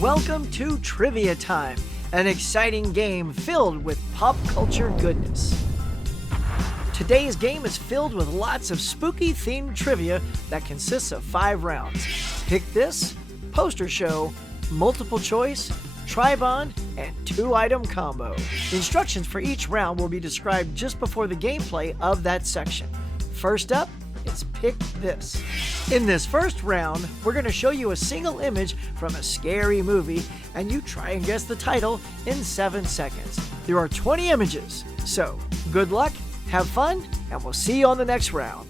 Welcome to Trivia Time, an exciting game filled with pop culture goodness. Today's game is filled with lots of spooky themed trivia that consists of 5 rounds. Pic This, Poster Show, Multiple Choice, Tribon, and 2-item combo. Instructions for each round will be described just before the gameplay of that section. First up, it's Pic This. In this first round, we're going to show you a single image from a scary movie, and you try and guess the title in 7 seconds. There are 20 images, so good luck, have fun, and we'll see you on the next round.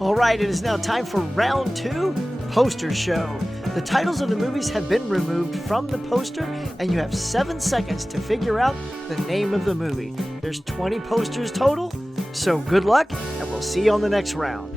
Alright, it is now time for round 2, Poster Show. The titles of the movies have been removed from the poster, and you have 7 seconds to figure out the name of the movie. There's 20 posters total, so good luck, and we'll see you on the next round.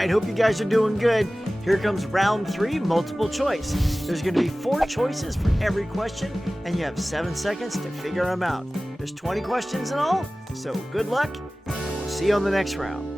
right, hope you guys are doing good. Here comes round 3, multiple choice. There's going to be 4 choices for every question, and you have 7 seconds to figure them out. There's 20 questions in all, so good luck, and we'll see you on the next round.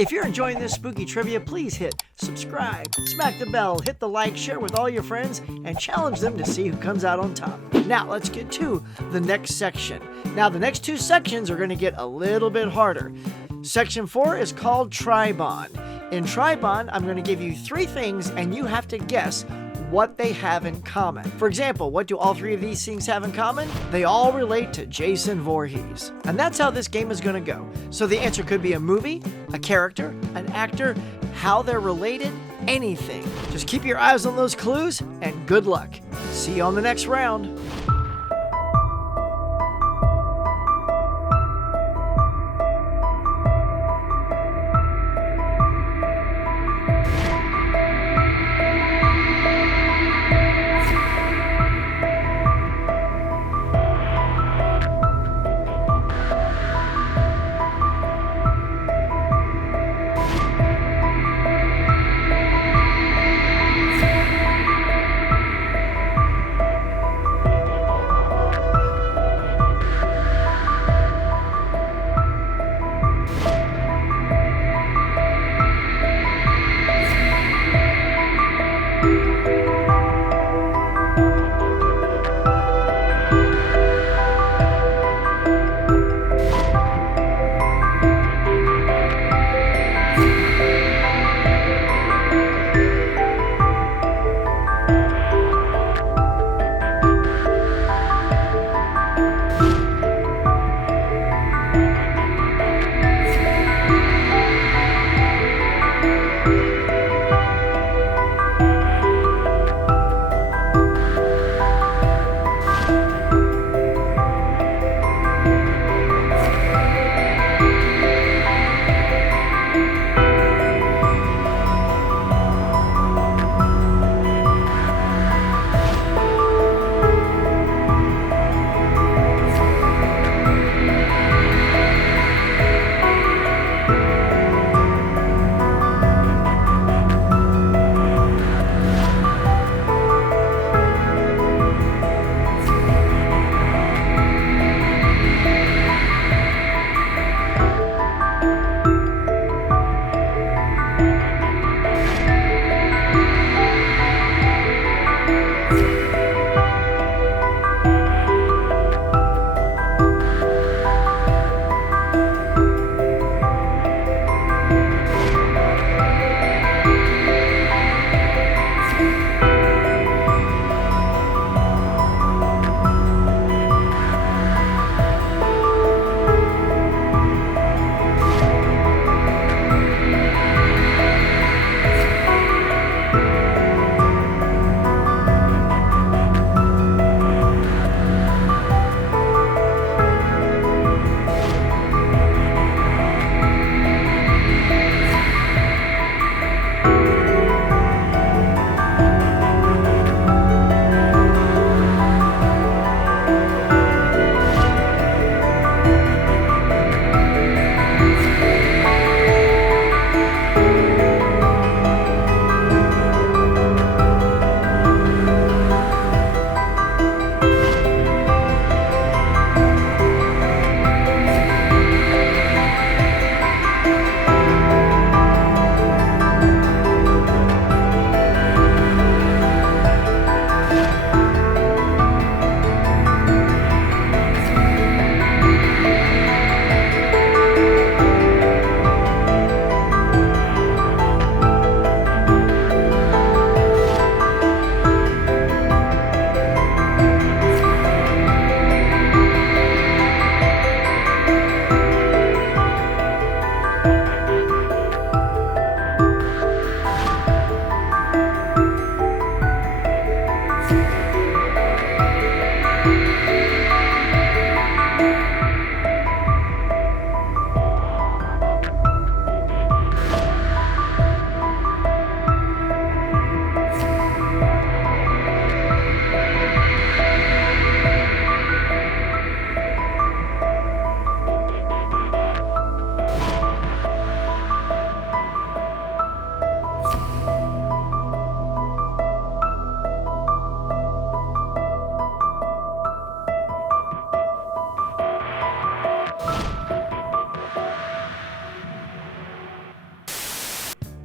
If you're enjoying this spooky trivia, please hit subscribe, smack the bell, hit the like, share with all your friends, and challenge them to see who comes out on top. Now let's get to the next section. Now the next two sections are going to get a little bit harder. Section 4 is called Tribon. In Tribon, I'm going to give you 3 things and you have to guess what they have in common. For example, what do all 3 of these things have in common? They all relate to Jason Voorhees. And that's how this game is going to go. So the answer could be a movie, a character, an actor, how they're related, anything. Just keep your eyes on those clues and good luck. See you on the next round.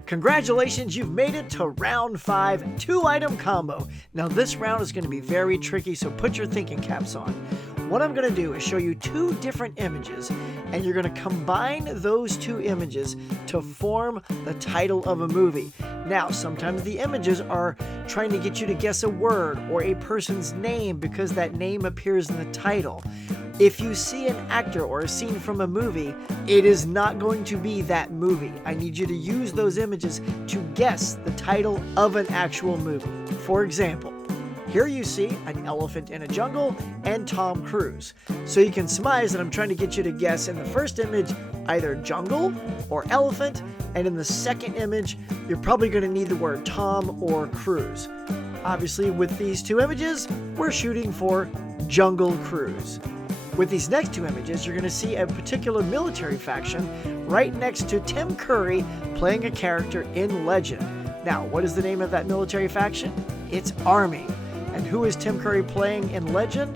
Congratulations, you've made it to round 5, 2-item combo. Now this round is going to be very tricky, so put your thinking caps on. What I'm going to do is show you 2 different images, and you're going to combine those 2 images to form the title of a movie. Now, sometimes the images are trying to get you to guess a word or a person's name because that name appears in the title. If you see an actor or a scene from a movie, it is not going to be that movie. I need you to use those images to guess the title of an actual movie. For example, here you see an elephant in a jungle and Tom Cruise. So you can surmise that I'm trying to get you to guess in the first image either jungle or elephant, and in the second image, you're probably going to need the word Tom or Cruise. Obviously, with these 2 images, we're shooting for Jungle Cruise. With these next 2 images, you're going to see a particular military faction right next to Tim Curry playing a character in Legend. Now, what is the name of that military faction? It's Army. And who is Tim Curry playing in Legend?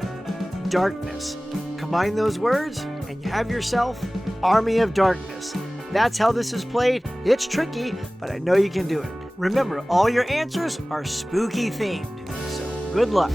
Darkness. Combine those words, and you have yourself Army of Darkness. That's how this is played. It's tricky, but I know you can do it. Remember, all your answers are spooky themed. So, good luck.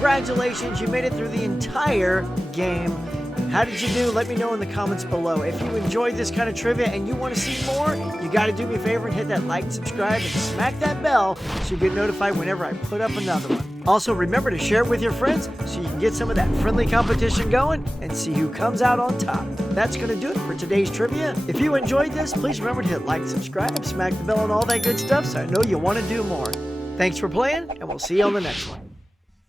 Congratulations, you made it through the entire game. How did you do? Let me know in the comments below. If you enjoyed this kind of trivia and you want to see more, you got to do me a favor and hit that like, subscribe, and smack that bell so you get notified whenever I put up another one. Also, remember to share it with your friends so you can get some of that friendly competition going and see who comes out on top. That's going to do it for today's trivia. If you enjoyed this, please remember to hit like, subscribe, smack the bell, and all that good stuff so I know you want to do more. Thanks for playing, and we'll see you on the next one.